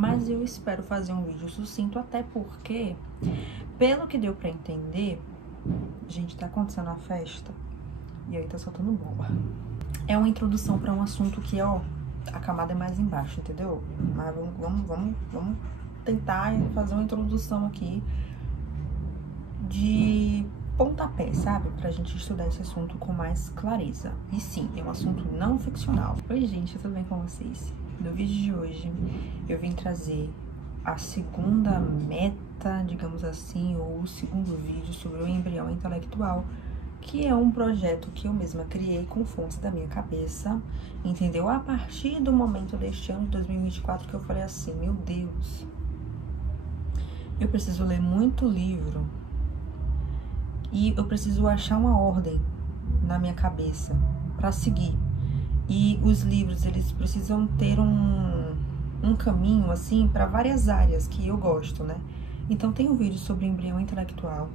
mas eu espero fazer um vídeo sucinto, até porque, pelo que deu pra entender, gente, tá acontecendo uma festa e aí tá soltando bomba. É uma introdução pra um assunto que, ó, a camada é mais embaixo, entendeu? Mas vamos tentar fazer uma introdução aqui de pontapé, sabe? Pra gente estudar esse assunto com mais clareza. E sim, é um assunto não ficcional. Oi, gente, tudo bem com vocês? No vídeo de hoje, eu vim trazer a segunda meta, digamos assim, ou o segundo vídeo sobre o embrião intelectual, que é um projeto que eu mesma criei com fontes da minha cabeça, entendeu? A partir do momento deste ano de 2024 que eu falei assim, meu Deus, eu preciso ler muito livro e eu preciso achar uma ordem na minha cabeça para seguir. E os livros, eles precisam ter um caminho, assim, para várias áreas que eu gosto, né? Então, tem um vídeo sobre embrião intelectual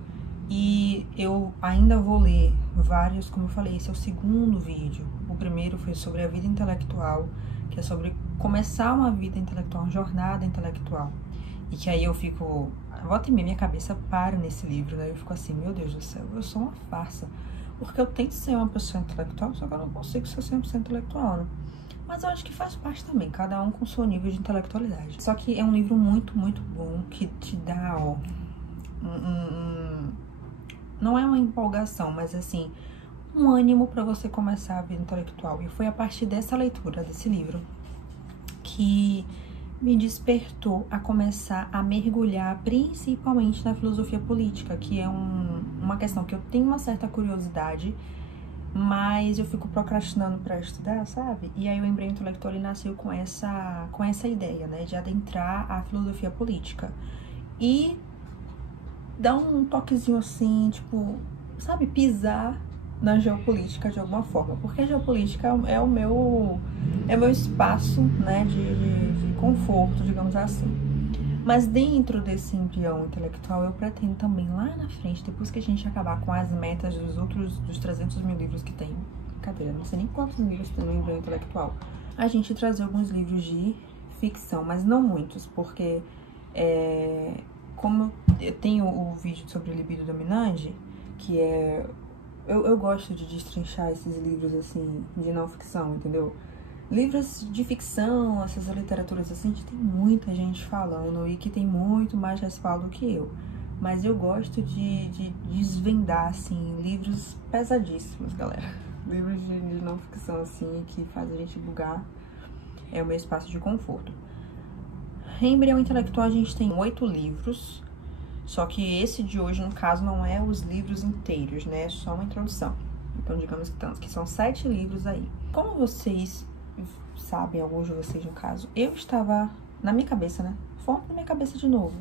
e eu ainda vou ler vários, como eu falei, esse é o segundo vídeo. O primeiro foi sobre a vida intelectual, que é sobre começar uma vida intelectual, uma jornada intelectual. E que aí eu fico, volta e meia, minha cabeça para nesse livro, né? Eu fico assim, meu Deus do céu, eu sou uma farsa. Porque eu tento ser uma pessoa intelectual, só que eu não consigo ser 100% intelectual, né? Mas eu acho que faz parte também, cada um com o seu nível de intelectualidade. Só que é um livro muito, muito bom, que te dá, ó, não é uma empolgação, mas assim, um ânimo para você começar a vida intelectual. E foi a partir dessa leitura, desse livro, que me despertou a começar a mergulhar principalmente na filosofia política, que é uma questão que eu tenho uma certa curiosidade, mas eu fico procrastinando para estudar, sabe? E aí o embrião intelectual ele nasceu com essa ideia, né, de adentrar a filosofia política e dar um toquezinho assim, tipo, sabe, pisar na geopolítica de alguma forma, porque a geopolítica é o meu espaço, né, de conforto, digamos assim. Mas dentro desse embrião intelectual, eu pretendo também lá na frente, depois que a gente acabar com as metas dos 300 mil livros que tem, cadê? Não sei nem quantos livros tem no embrião intelectual, a gente trazer alguns livros de ficção, mas não muitos, porque como eu tenho o vídeo sobre libido dominante, que é... Eu gosto de destrinchar esses livros, assim, de não ficção, entendeu? Livros de ficção, essas literaturas, assim, que tem muita gente falando e que tem muito mais respaldo que eu. Mas eu gosto de desvendar, assim, livros pesadíssimos, galera. Livros de não ficção, assim, que faz a gente bugar. É o meu espaço de conforto. Em embrião intelectual, a gente tem 8 livros. Só que esse de hoje, no caso, não é os livros inteiros, né? É só uma introdução. Então, digamos que são 7 livros aí. Como vocês sabem, alguns de vocês no caso, eu estava na minha cabeça, né? Fonte na minha cabeça de novo.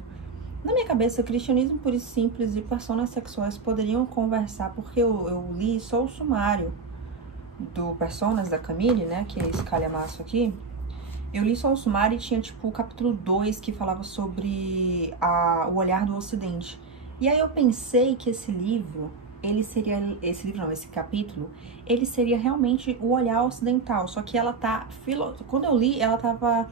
Na minha cabeça, cristianismo puro e simples e personas sexuais poderiam conversar, porque eu li só o sumário do Personas da Camille, né? Que é esse calhamaço aqui. Eu li só o sumário e tinha, tipo, o capítulo 2 que falava sobre o olhar do Ocidente. E aí eu pensei que esse livro, esse capítulo, ele seria realmente o olhar ocidental. Só que ela tá, quando eu li, ela tava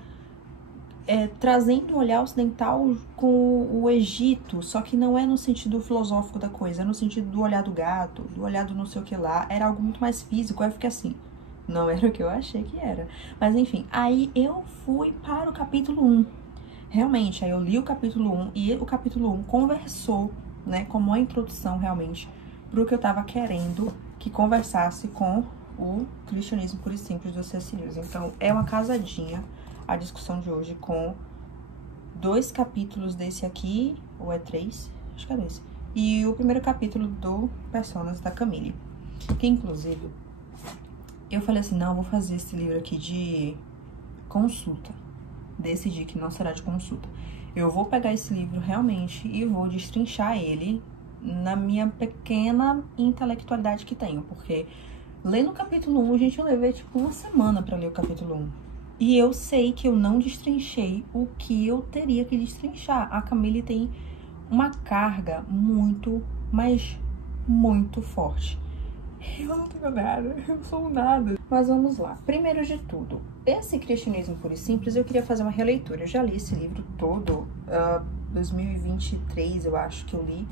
trazendo o olhar ocidental com o Egito. Só que não é no sentido filosófico da coisa, é no sentido do olhar do gato, do olhar do não sei o que lá. Era algo muito mais físico, aí eu fiquei assim... Não era o que eu achei que era. Mas enfim, aí eu fui para o capítulo 1. Realmente, aí eu li o capítulo 1 e o capítulo 1 conversou, né, como uma introdução realmente para o que eu tava querendo que conversasse com o cristianismo puro e simples do C.S. Lewis. Então, é uma casadinha a discussão de hoje com 2 capítulos desse aqui, ou é 3? Acho que é 2. E o primeiro capítulo do Personas da Camille, que inclusive... Eu falei assim, não, eu vou fazer esse livro aqui de consulta. Decidi que não será de consulta. Eu vou pegar esse livro realmente e vou destrinchar ele na minha pequena intelectualidade que tenho. Porque lendo o capítulo 1, gente, eu levei tipo uma semana pra ler o capítulo 1. E eu sei que eu não destrinchei o que eu teria que destrinchar. A Camille tem uma carga muito, mas muito forte. Eu não tenho nada, eu sou um nada. Mas vamos lá. Primeiro de tudo, esse Cristianismo Puro e Simples, eu queria fazer uma releitura. Eu já li esse livro todo, 2023 eu acho que eu li.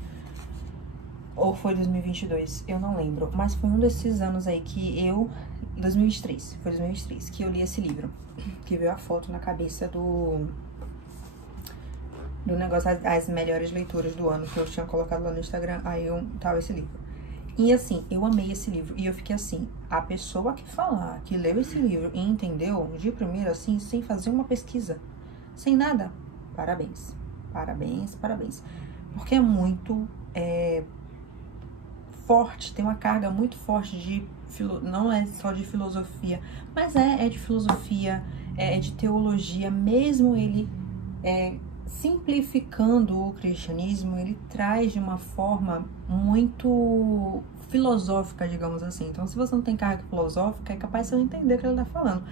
Ou foi 2022, eu não lembro. Mas foi um desses anos aí que eu... 2023, foi 2023 que eu li esse livro. Que veio a foto na cabeça do negócio, as melhores leituras do ano, que eu tinha colocado lá no Instagram. Aí tava esse livro. E assim, eu amei esse livro. E eu fiquei assim, a pessoa que falar, que leu esse livro e entendeu de primeiro assim, sem fazer uma pesquisa, sem nada, parabéns. Parabéns, parabéns. Porque é muito... forte, tem uma carga muito forte de... Não é só de filosofia, mas é de filosofia, é de teologia. Mesmo ele simplificando o cristianismo, ele traz de uma forma muito filosófica, digamos assim. Então, se você não tem carga filosófica, é capaz de você não entender o que ele tá falando.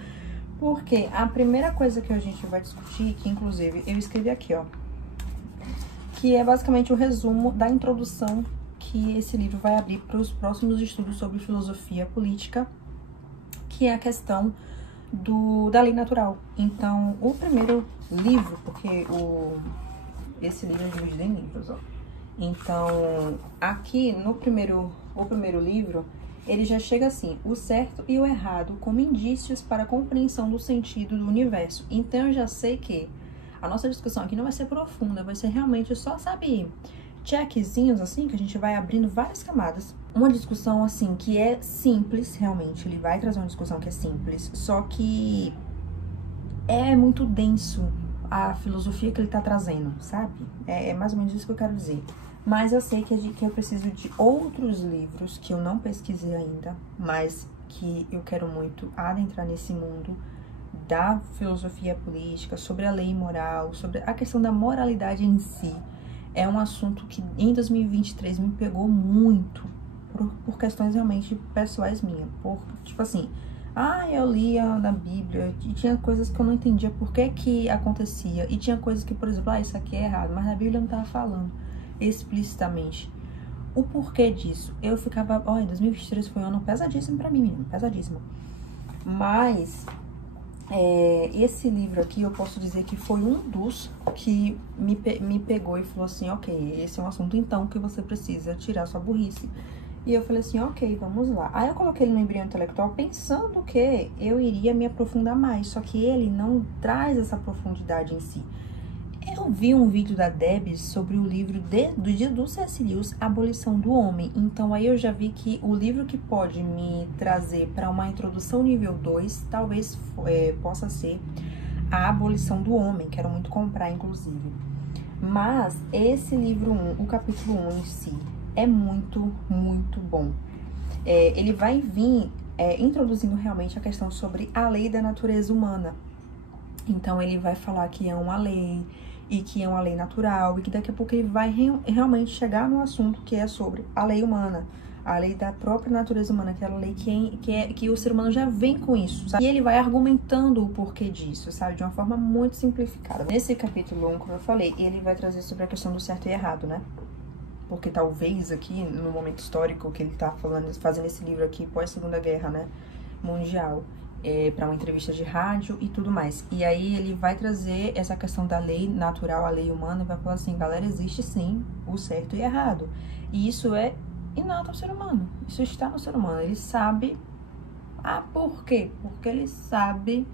Porque a primeira coisa que a gente vai discutir, que inclusive eu escrevi aqui, ó, que é basicamente o resumo da introdução que esse livro vai abrir para os próximos estudos sobre filosofia política, que é a questão da lei natural. Então, o primeiro livro, porque esse livro é dividido em livros, ó. Então, aqui no o primeiro livro, ele já chega assim, o certo e o errado como indícios para a compreensão do sentido do universo. Então, eu já sei que a nossa discussão aqui não vai ser profunda, vai ser realmente só, sabe, checkzinhos, assim, que a gente vai abrindo várias camadas. Uma discussão, assim, que é simples, realmente. Ele vai trazer uma discussão que é simples, só que é muito denso a filosofia que ele tá trazendo, sabe? É mais ou menos isso que eu quero dizer. Mas eu sei que eu preciso de outros livros que eu não pesquisei ainda, mas que eu quero muito adentrar nesse mundo da filosofia política, sobre a lei moral, sobre a questão da moralidade em si. É um assunto que em 2023 me pegou muito por questões realmente pessoais minhas. Tipo assim, eu lia na Bíblia e tinha coisas que eu não entendia por que acontecia. E tinha coisas que, por exemplo, isso aqui é errado, mas na Bíblia não estava falando explicitamente o porquê disso. Eu ficava, 2023 foi um ano pesadíssimo pra mim, menino, pesadíssimo. Mas... esse livro aqui eu posso dizer que foi um dos que me pegou e falou assim, ok, esse é um assunto então que você precisa tirar sua burrice. E eu falei assim, ok, vamos lá. Aí eu coloquei ele no embrião intelectual pensando que eu iria me aprofundar mais, só que ele não traz essa profundidade em si. Eu vi um vídeo da Debs sobre o livro do C.S. Lewis, Abolição do Homem. Então, aí eu já vi que o livro que pode me trazer para uma introdução nível 2, talvez possa ser A Abolição do Homem. Quero muito comprar, inclusive. Mas, esse livro 1, o capítulo 1 em si, é muito, muito bom. Ele vai vir introduzindo realmente a questão sobre a lei da natureza humana. Então, ele vai falar que é uma lei... e que é uma lei natural, e que daqui a pouco ele vai realmente chegar no assunto que é sobre a lei humana, a lei da própria natureza humana, aquela lei que o ser humano já vem com isso, sabe? E ele vai argumentando o porquê disso, sabe? De uma forma muito simplificada. Nesse capítulo 1, como eu falei, ele vai trazer sobre a questão do certo e errado, né? Porque talvez aqui, no momento histórico que ele tá fazendo esse livro aqui, pós-Segunda Guerra, né? Mundial, para uma entrevista de rádio e tudo mais. E aí ele vai trazer essa questão da lei natural, a lei humana, e vai falar assim, galera, existe sim o certo e errado. E isso é inato ao ser humano. Isso está no ser humano. Ele sabe... por quê? Porque ele sabe...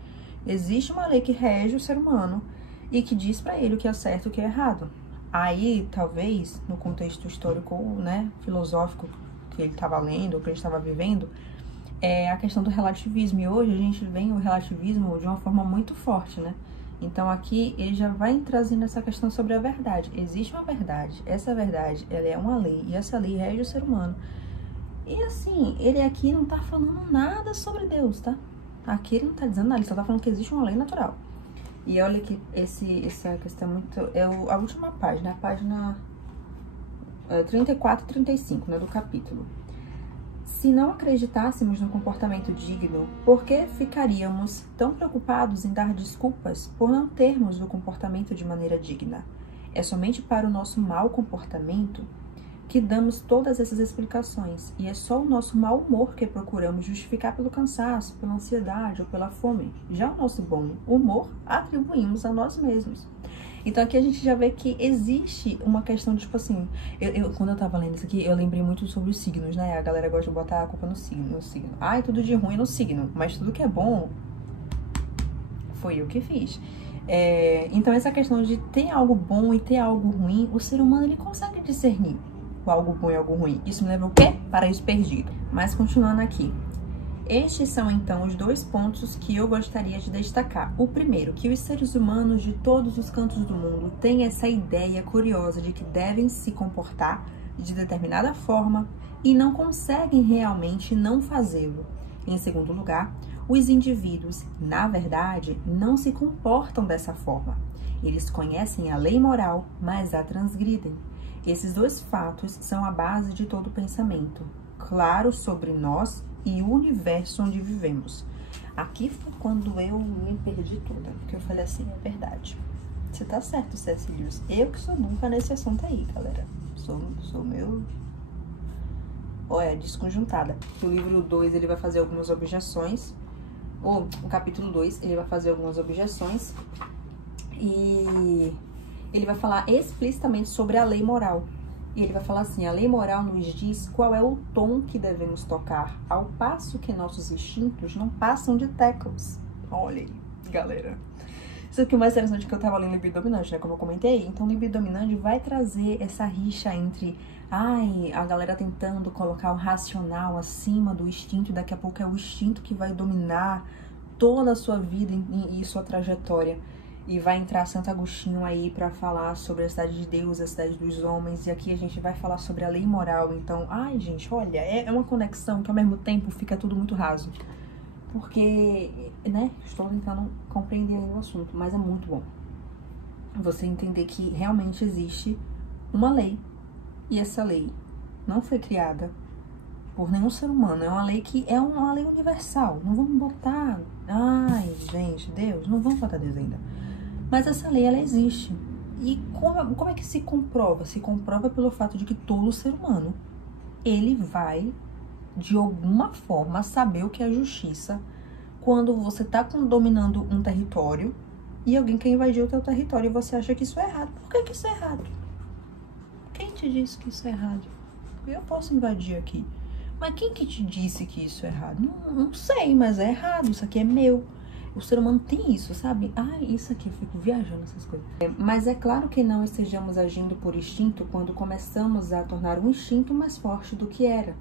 Existe uma lei que rege o ser humano e que diz pra ele o que é certo e o que é errado. Aí, talvez, no contexto histórico, né, filosófico que ele estava lendo, que ele estava vivendo, a questão do relativismo. E hoje a gente vê o relativismo de uma forma muito forte, né? Então aqui ele já vai trazendo essa questão sobre a verdade. Existe uma verdade, essa verdade, ela é uma lei, e essa lei rege o ser humano. E assim, ele aqui não tá falando nada sobre Deus, tá? Aqui ele não tá dizendo nada, ele só tá falando que existe uma lei natural. E olha que essa questão é muito... a última página, a página 34 e 35, né, do capítulo. Se não acreditássemos no comportamento digno, por que ficaríamos tão preocupados em dar desculpas por não termos o comportamento de maneira digna? É somente para o nosso mau comportamento? que damos todas essas explicações, e é só o nosso mau humor que procuramos justificar pelo cansaço, pela ansiedade ou pela fome. Já o nosso bom humor atribuímos a nós mesmos. Então aqui a gente já vê que existe uma questão de, tipo assim, quando eu tava lendo isso aqui, eu lembrei muito sobre os signos, né? A galera gosta de botar a culpa no signo. Ai, tudo de ruim no signo, mas tudo que é bom foi eu que fiz. Então essa questão de ter algo bom e ter algo ruim, o ser humano ele consegue discernir o algo bom e algo ruim. Isso me leva o quê? Paraíso Perdido. Mas continuando aqui. Estes são, então, os 2 pontos que eu gostaria de destacar. O primeiro, que os seres humanos de todos os cantos do mundo têm essa ideia curiosa de que devem se comportar de determinada forma e não conseguem realmente não fazê-lo. Em segundo lugar, os indivíduos, na verdade, não se comportam dessa forma. Eles conhecem a lei moral, mas a transgridem. Esses 2 fatos são a base de todo pensamento, claro sobre nós e o universo onde vivemos. Aqui foi quando eu me perdi toda, porque eu falei assim, é verdade. Você tá certo, C.S. Lewis. Eu que sou burra nesse assunto aí, galera. Sou meu... desconjuntada. O livro 2, ele vai fazer algumas objeções. Ou, o capítulo 2, ele vai fazer algumas objeções. E ele vai falar explicitamente sobre a lei moral. E ele vai falar assim, a lei moral nos diz qual é o tom que devemos tocar, ao passo que nossos instintos não passam de teclas. Olha aí, galera. Isso aqui é o mais interessante que eu tava lendo Libido Dominante, né, como eu comentei. Então, Libido Dominante vai trazer essa rixa entre, a galera tentando colocar o racional acima do instinto, e daqui a pouco é o instinto que vai dominar toda a sua vida e sua trajetória. E vai entrar Santo Agostinho aí para falar sobre a cidade de Deus, a cidade dos homens. E aqui a gente vai falar sobre a lei moral. Então, gente, olha, é uma conexão que ao mesmo tempo fica tudo muito raso. Porque, né, estou tentando compreender aí o assunto, mas é muito bom você entender que realmente existe uma lei. E essa lei não foi criada por nenhum ser humano. É uma lei que é uma lei universal. Não vamos botar... gente, Deus, não vamos botar Deus ainda. Mas essa lei, ela existe. E como é que se comprova? Se comprova pelo fato de que todo ser humano, ele vai, de alguma forma, saber o que é justiça quando você tá dominando um território e alguém quer invadir o teu território e você acha que isso é errado. Por que isso é errado? Quem te disse que isso é errado? Eu posso invadir aqui. Mas quem que te disse que isso é errado? Não sei, mas é errado. Isso aqui é meu. O ser humano tem isso, sabe? Isso aqui, eu fico viajando essas coisas. Mas é claro que não estejamos agindo por instinto quando começamos a tornar o instinto mais forte do que era.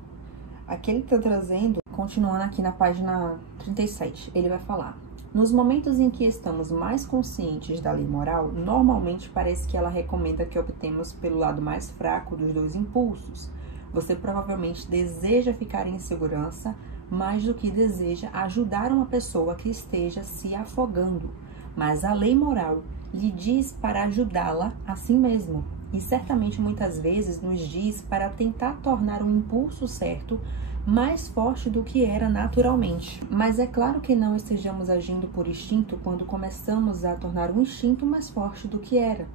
Aqui ele está trazendo, continuando aqui na página 37, ele vai falar: nos momentos em que estamos mais conscientes da lei moral, normalmente parece que ela recomenda que optemos pelo lado mais fraco dos 2 impulsos. Você provavelmente deseja ficar em segurança, mais do que deseja ajudar uma pessoa que esteja se afogando. Mas a lei moral lhe diz para ajudá-la a si mesmo. E certamente muitas vezes nos diz para tentar tornar o impulso certo mais forte do que era naturalmente. Mas é claro que não estejamos agindo por instinto quando começamos a tornar o instinto mais forte do que era.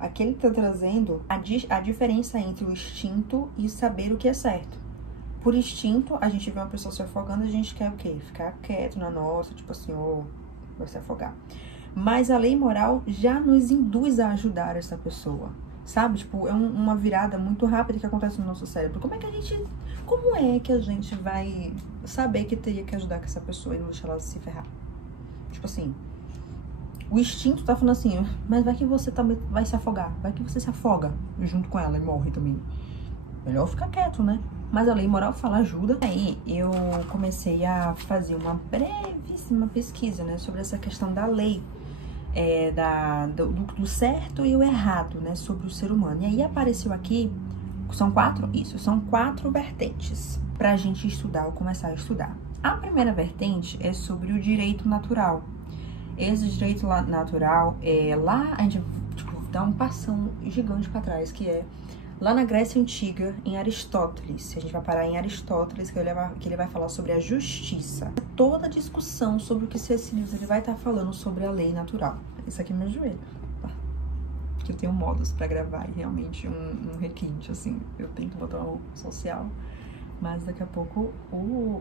Aqui ele está trazendo a diferença entre o instinto e saber o que é certo. Por instinto, a gente vê uma pessoa se afogando, a gente quer o quê? Ficar quieto na nossa, tipo assim, vai se afogar. Mas a lei moral já nos induz a ajudar essa pessoa, sabe? Tipo, é uma virada muito rápida que acontece no nosso cérebro. Como é que a gente vai saber que teria que ajudar essa pessoa e não deixar ela se ferrar? Tipo assim, o instinto tá falando assim, mas vai que você também vai se afogar, vai que você se afoga junto com ela e morre também. Melhor ficar quieto, né? Mas a lei moral fala ajuda. Aí eu comecei a fazer uma brevíssima pesquisa, né, sobre essa questão da lei, do certo e o errado, né, sobre o ser humano. E aí apareceu aqui, são 4 vertentes pra gente estudar ou começar a estudar. A primeira vertente é sobre o direito natural. Esse direito natural, lá a gente dá um passão gigante pra trás, que é lá na Grécia Antiga, em Aristóteles. A gente vai parar em Aristóteles, que ele vai falar sobre a justiça. Toda a discussão sobre o que C.S. Lewis ele vai estar falando sobre a lei natural. Isso aqui é meu joelho. que eu tenho modos pra gravar e realmente um requinte, assim. Eu tento botar uma roupa social, mas daqui a pouco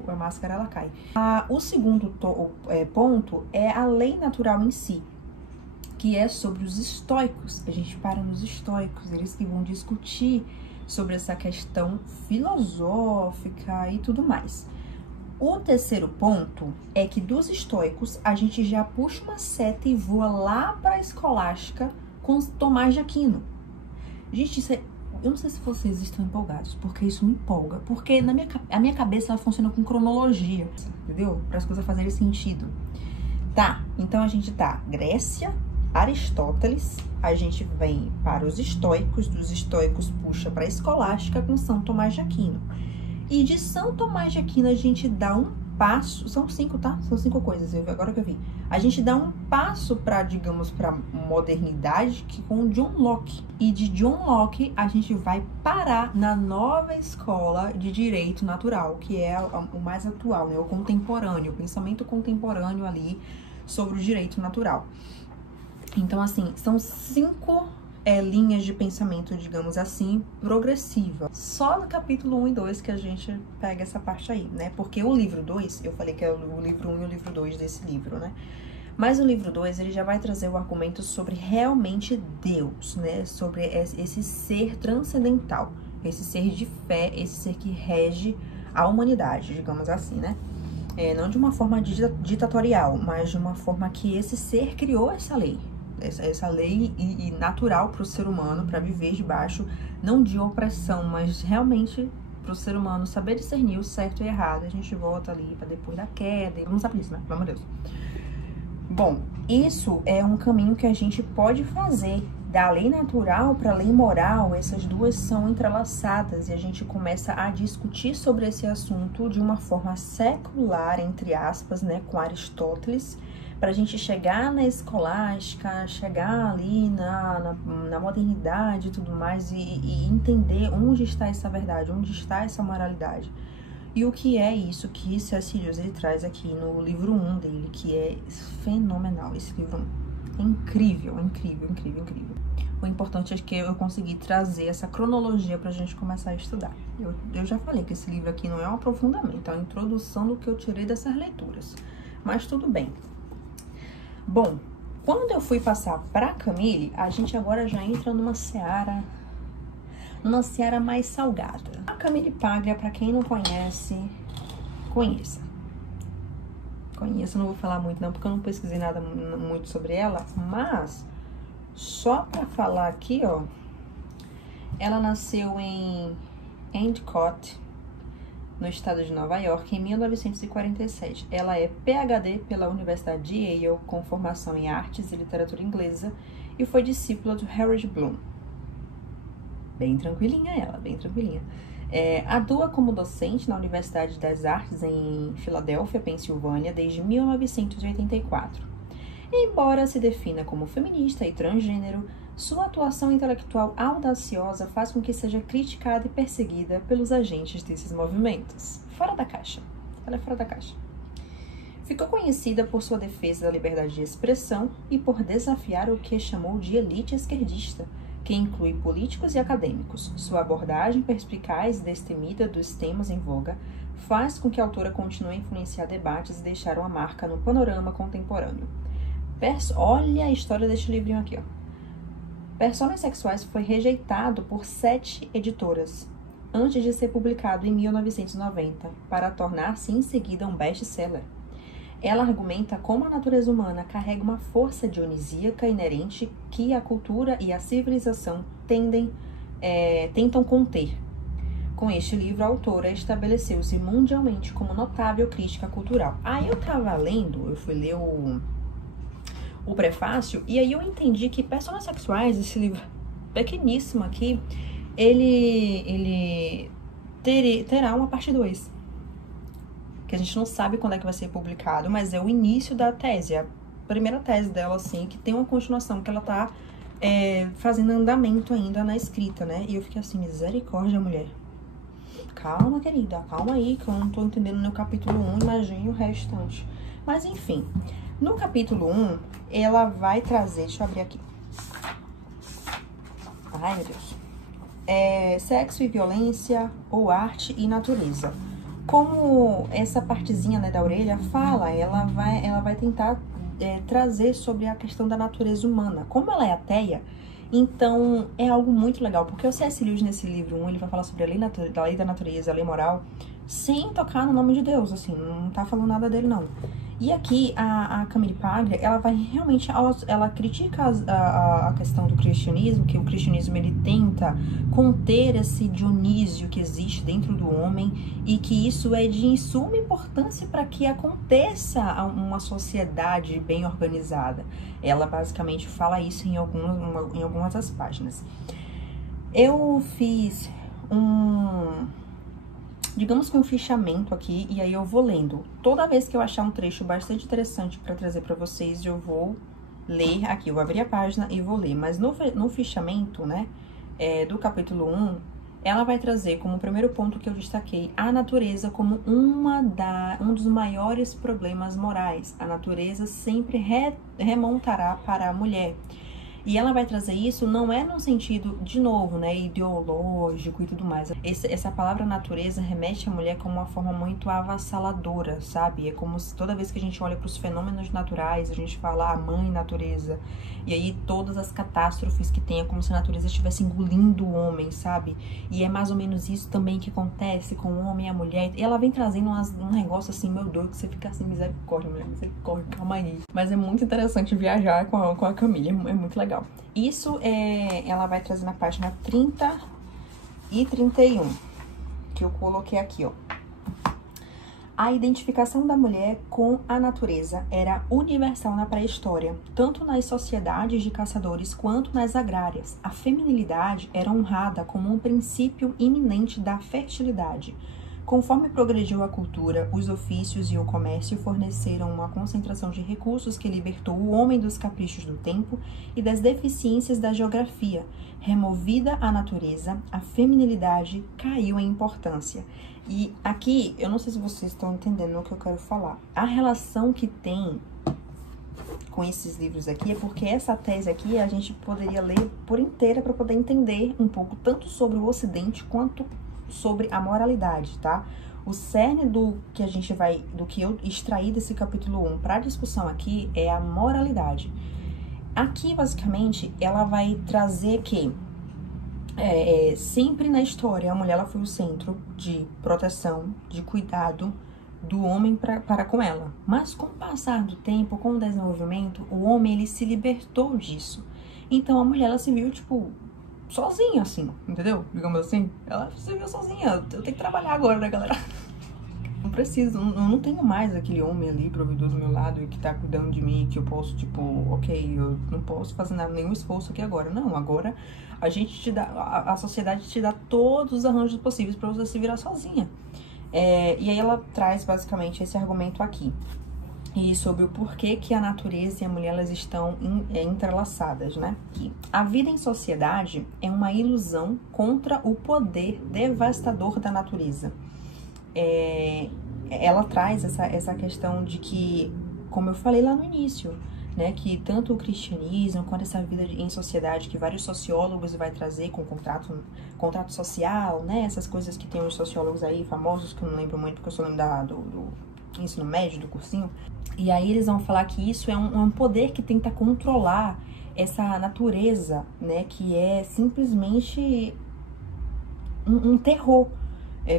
a máscara, ela cai. O segundo ponto é a lei natural em si, que é sobre os estoicos. A gente para nos estoicos, eles que vão discutir sobre essa questão filosófica e tudo mais. O terceiro ponto é que dos estoicos a gente já puxa uma seta e voa lá para a escolástica com Tomás de Aquino. Gente, isso eu não sei se vocês estão empolgados, porque isso me empolga, porque a minha cabeça ela funciona com cronologia, entendeu? Para as coisas fazerem sentido. Tá, então a gente tá Grécia, Aristóteles, a gente vem para os estoicos, dos estoicos puxa para a escolástica com São Tomás de Aquino. E de São Tomás de Aquino a gente dá um passo, são 5, tá? São 5 coisas, agora que eu vi. A gente dá um passo para, digamos, para modernidade, que com John Locke. E de John Locke a gente vai parar na nova escola de direito natural, que é o mais atual, né? O contemporâneo, o pensamento contemporâneo ali sobre o direito natural. Então, assim, são 5 linhas de pensamento, digamos assim, progressiva. Só no capítulo 1 e 2 que a gente pega essa parte aí, né? Porque o livro 2, eu falei que é o livro 1 e o livro 2 desse livro, né? Mas o livro 2, ele já vai trazer o argumento sobre realmente Deus, né? Sobre esse ser transcendental, esse ser de fé, esse ser que rege a humanidade, digamos assim, né? Não de uma forma ditatorial, mas de uma forma que esse ser criou essa lei. Essa lei e natural para o ser humano, para viver debaixo, não de opressão, mas realmente para o ser humano saber discernir o certo e errado. A gente volta ali para depois da queda, e vamos saber isso, né? Pelo amor de Deus. Bom, isso é um caminho que a gente pode fazer. Da lei natural para a lei moral, essas duas são entrelaçadas e a gente começa a discutir sobre esse assunto de uma forma secular, entre aspas, né, com Aristóteles, para a gente chegar na escolástica, chegar ali na modernidade e tudo mais e entender onde está essa verdade, onde está essa moralidade. E o que é isso que C.S. Lewis ele traz aqui no livro 1 dele, que é fenomenal, esse livro 1. É incrível, incrível, incrível, incrível. O importante é que eu consegui trazer essa cronologia pra gente começar a estudar. Eu já falei que esse livro aqui não é um aprofundamento, é uma introdução do que eu tirei dessas leituras. Mas tudo bem. Bom, quando eu fui passar pra Camille, a gente agora já entra numa seara mais salgada. A Camille Paglia, pra quem não conhece, conheça. Conheço, não vou falar muito não, porque eu não pesquisei nada muito sobre ela, mas só pra falar aqui, ó, ela nasceu em Endicott, no estado de Nova York, em 1947. Ela é PhD pela Universidade de Yale, com formação em Artes e Literatura Inglesa, e foi discípula do Harold Bloom. Bem tranquilinha ela, bem tranquilinha. Atua como docente na Universidade das Artes em Filadélfia, Pensilvânia, desde 1984. Embora se defina como feminista e transgênero, sua atuação intelectual audaciosa faz com que seja criticada e perseguida pelos agentes desses movimentos. Fora da caixa. Ela é fora da caixa. Ficou conhecida por sua defesa da liberdade de expressão e por desafiar o que chamou de elite esquerdista, que inclui políticos e acadêmicos. Sua abordagem perspicaz e destemida dos temas em voga faz com que a autora continue a influenciar debates e deixar uma marca no panorama contemporâneo. Olha a história deste livrinho aqui, ó. Personas Sexuais foi rejeitado por 7 editoras, antes de ser publicado em 1990, para tornar-se em seguida um best-seller. Ela argumenta como a natureza humana carrega uma força dionisíaca inerente que a cultura e a civilização tentam conter. Com este livro, a autora estabeleceu-se mundialmente como notável crítica cultural. Aí eu tava lendo, eu fui ler o prefácio, e aí eu entendi que Personas Sexuais, esse livro pequeníssimo aqui, ele terá uma parte 2. Que a gente não sabe quando é que vai ser publicado, mas é o início da tese, a primeira tese dela, assim, que tem uma continuação, que ela tá fazendo andamento ainda na escrita, né? E eu fiquei assim, misericórdia, mulher. Calma, querida, calma aí, que eu não tô entendendo no capítulo 1, imagine o restante. Mas, enfim, no capítulo 1, ela vai trazer, deixa eu abrir aqui. Ai, meu Deus. Sexo e violência, ou arte e natureza. Como essa partezinha, né, da orelha fala, ela vai tentar trazer sobre a questão da natureza humana. Como ela é ateia, então é algo muito legal, porque o C.S. Lewis, nesse livro 1, ele vai falar sobre a lei da natureza, a lei moral, sem tocar no nome de Deus, assim, não tá falando nada dele, não. E aqui, a Camille Paglia, ela vai realmente, ela critica a questão do cristianismo, que o cristianismo, ele tenta conter esse Dionísio que existe dentro do homem, e que isso é de suma importância para que aconteça uma sociedade bem organizada. Ela basicamente fala isso em algumas das páginas. Eu fiz digamos que um fichamento aqui, e aí eu vou lendo. Toda vez que eu achar um trecho bastante interessante para trazer para vocês, eu vou ler aqui. Eu vou abrir a página e vou ler. Mas no fichamento, né, do capítulo 1, ela vai trazer como primeiro ponto que eu destaquei a natureza como um dos maiores problemas morais. A natureza sempre remontará para a mulher. E ela vai trazer isso, não é num sentido, de novo, né, ideológico e tudo mais. Essa palavra natureza remete à mulher como uma forma muito avassaladora, sabe? É como se toda vez que a gente olha para os fenômenos naturais, a gente fala a mãe natureza. E aí todas as catástrofes que tem, é como se a natureza estivesse engolindo o homem, sabe? E é mais ou menos isso também que acontece com o homem e a mulher. E ela vem trazendo um negócio assim, meu Deus, que você fica assim, misericórdia, mulher, misericórdia, calma aí. Mas é muito interessante viajar com a Camille, é muito legal. Isso ela vai trazer na página 30 e 31, que eu coloquei aqui, ó. A identificação da mulher com a natureza era universal na pré-história, tanto nas sociedades de caçadores quanto nas agrárias. A feminilidade era honrada como um princípio iminente da fertilidade. Conforme progrediu a cultura, os ofícios e o comércio forneceram uma concentração de recursos que libertou o homem dos caprichos do tempo e das deficiências da geografia. Removida a natureza, a feminilidade caiu em importância. E aqui, eu não sei se vocês estão entendendo o que eu quero falar. A relação que tem com esses livros aqui é porque essa tese aqui a gente poderia ler por inteira para poder entender um pouco tanto sobre o Ocidente quanto sobre a moralidade, tá? O cerne do que eu extraí desse capítulo 1 para discussão aqui é a moralidade. Aqui, basicamente, ela vai trazer que sempre na história a mulher ela foi o centro de proteção, de cuidado do homem para com ela. Mas com o passar do tempo, com o desenvolvimento, o homem ele se libertou disso. Então a mulher ela se viu tipo sozinha, assim, entendeu? Digamos assim, ela se viu sozinha. Eu tenho que trabalhar agora, né, galera? Não preciso, eu não tenho mais aquele homem ali, provedor do meu lado, e que tá cuidando de mim, que eu posso, tipo, ok, eu não posso fazer nenhum esforço aqui agora. Não, agora a gente te dá, a sociedade te dá todos os arranjos possíveis pra você se virar sozinha. E aí ela traz, basicamente, esse argumento aqui. E sobre o porquê que a natureza e a mulher elas estão entrelaçadas, né? A vida em sociedade é uma ilusão contra o poder devastador da natureza. Ela traz essa questão de que, como eu falei lá no início, né, que tanto o cristianismo quanto essa vida em sociedade que vários sociólogos vai trazer com contrato social, né, essas coisas que tem os sociólogos aí famosos, que eu não lembro muito porque eu só lembro do ensino médio, do cursinho. E aí eles vão falar que isso é um poder que tenta controlar essa natureza, né, que é simplesmente um terror.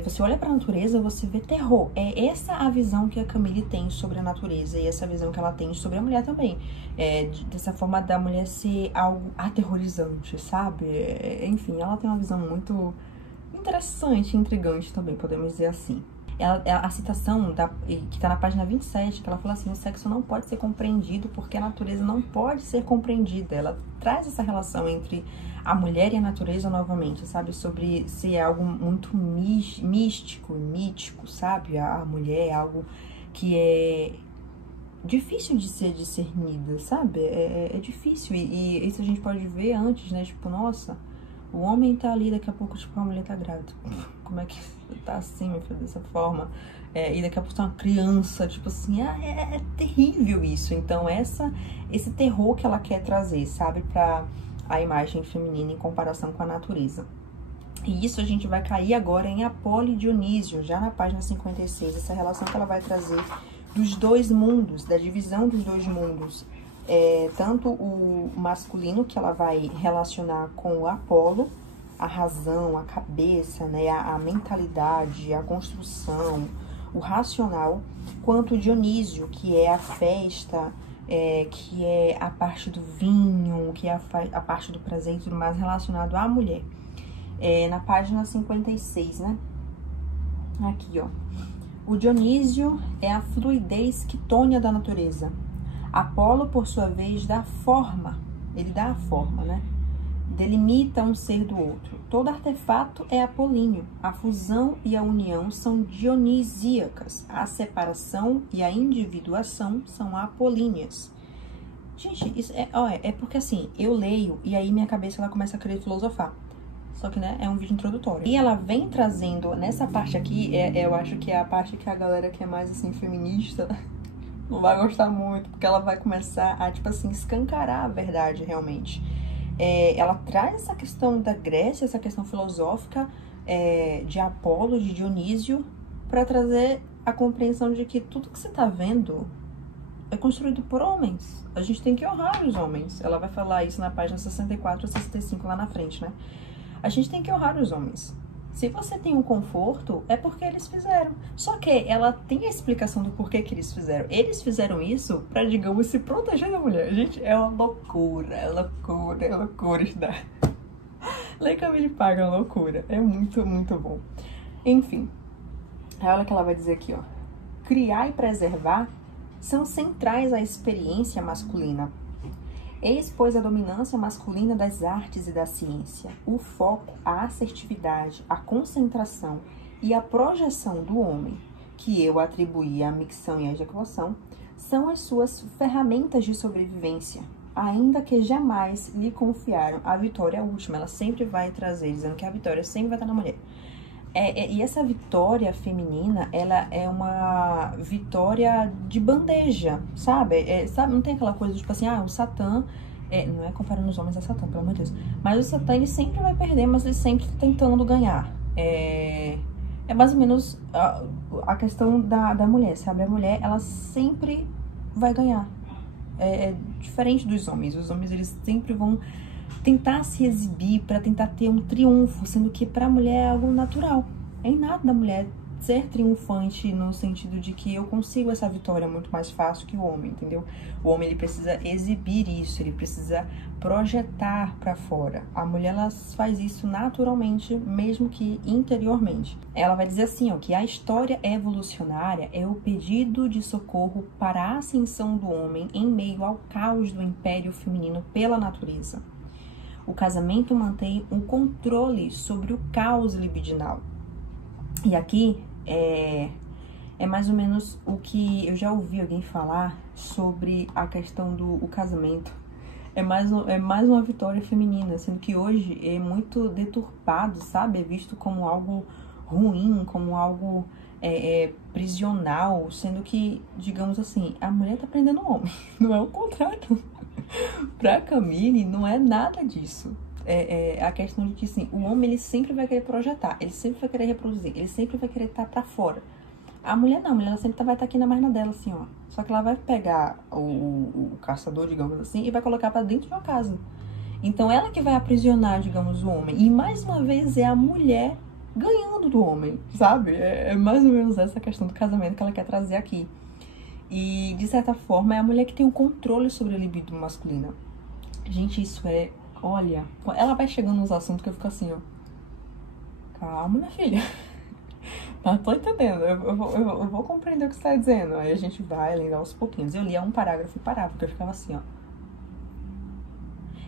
Você olha para a natureza, você vê terror. É essa a visão que a Camille tem sobre a natureza e essa visão que ela tem sobre a mulher também. Dessa forma da mulher ser algo aterrorizante, sabe? Enfim, ela tem uma visão muito interessante, intrigante também, podemos dizer assim. A citação que está na página 27, que ela fala assim: o sexo não pode ser compreendido porque a natureza não pode ser compreendida. Ela traz essa relação entre a mulher e a natureza novamente, sabe? Sobre ser algo muito místico, mítico, sabe? A mulher é algo que é difícil de ser discernida, sabe? É difícil. E isso a gente pode ver antes, né? Tipo, nossa, o homem tá ali, daqui a pouco, tipo, a mulher tá grávida. Como é que tá assim, meu filho, dessa forma? E daqui a pouco tá uma criança, tipo assim, é terrível isso. Então, esse terror que ela quer trazer, sabe? Pra a imagem feminina em comparação com a natureza. E isso a gente vai cair agora em Apolo e Dionísio, já na página 56, essa relação que ela vai trazer dos dois mundos, da divisão dos dois mundos. Tanto o masculino, que ela vai relacionar com o Apolo, a razão, a cabeça, né, a mentalidade, a construção, o racional, quanto o Dionísio, que é a festa, que é a parte do vinho, que é a parte do prazer e tudo mais relacionado à mulher. Na página 56, né? Aqui, ó. O Dionísio é a fluidez quitônia da natureza. Apolo, por sua vez, dá forma. Ele dá a forma, né? Delimita um ser do outro. Todo artefato é apolíneo. A fusão e a união são dionisíacas. A separação e a individuação são apolíneas. Gente, isso é porque assim, eu leio e aí minha cabeça ela começa a querer filosofar. Só que, né, é um vídeo introdutório. E ela vem trazendo, nessa parte aqui, eu acho que é a parte que a galera que é mais, assim, feminista não vai gostar muito, porque ela vai começar a, tipo assim, escancarar a verdade, realmente. Ela traz essa questão da Grécia, essa questão filosófica de Apolo, de Dionísio, para trazer a compreensão de que tudo que você tá vendo é construído por homens. A gente tem que honrar os homens. Ela vai falar isso na página 64 a 65, lá na frente, né? A gente tem que honrar os homens. Se você tem um conforto, é porque eles fizeram. Só que ela tem a explicação do porquê que eles fizeram. Eles fizeram isso pra, digamos, se proteger da mulher. Gente, é uma loucura, é loucura estudar. Lei Camille Paga é uma loucura. É muito, muito bom. Enfim, olha o que ela vai dizer aqui, ó. Criar e preservar são centrais à experiência masculina. Eis, pois, a dominância masculina das artes e da ciência, o foco, a assertividade, a concentração e a projeção do homem, que eu atribuí à micção e à ejaculação, são as suas ferramentas de sobrevivência, ainda que jamais lhe confiaram a vitória última. Ela sempre vai trazer, dizendo que a vitória sempre vai estar na mulher. E essa vitória feminina, ela é uma vitória de bandeja, sabe? Não tem aquela coisa tipo assim, o Satã, não é comparando os homens a Satã, pelo amor de Deus, mas o Satã, ele sempre vai perder, mas ele sempre tá tentando ganhar. É mais ou menos a questão da mulher, sabe? A mulher, ela sempre vai ganhar. É diferente dos homens. Os homens, eles sempre vão tentar se exibir para tentar ter um triunfo, sendo que para a mulher é algo natural. É inato da mulher ser triunfante no sentido de que eu consigo essa vitória muito mais fácil que o homem, entendeu? O homem, ele precisa exibir isso, ele precisa projetar para fora. A mulher, ela faz isso naturalmente, mesmo que interiormente. Ela vai dizer assim, ó, que a história evolucionária é o pedido de socorro para a ascensão do homem em meio ao caos do império feminino pela natureza. O casamento mantém um controle sobre o caos libidinal. E aqui é mais ou menos o que eu já ouvi alguém falar sobre a questão do casamento. É mais uma vitória feminina, sendo que hoje é muito deturpado, sabe? É visto como algo ruim, como algo prisional, sendo que, digamos assim, a mulher tá prendendo o homem, não é o contrário. Pra Camille, não é nada disso. A questão de que, sim, o homem, ele sempre vai querer projetar, ele sempre vai querer reproduzir, ele sempre vai querer estar pra fora. A mulher não, a mulher ela sempre vai estar aqui na marna dela, assim, ó. Só que ela vai pegar o caçador, digamos assim, e vai colocar pra dentro de uma casa. Então, ela que vai aprisionar, digamos, o homem. E, mais uma vez, é a mulher ganhando do homem, sabe? É mais ou menos essa questão do casamento que ela quer trazer aqui. E, de certa forma, é a mulher que tem o controle sobre a libido masculina. Gente, isso olha, ela vai chegando nos assuntos que eu fico assim, ó. Calma, minha filha. Mas tô entendendo, eu vou compreender o que você tá dizendo. Aí a gente vai lendo aos pouquinhos. Eu lia um parágrafo e parava, porque eu ficava assim, ó.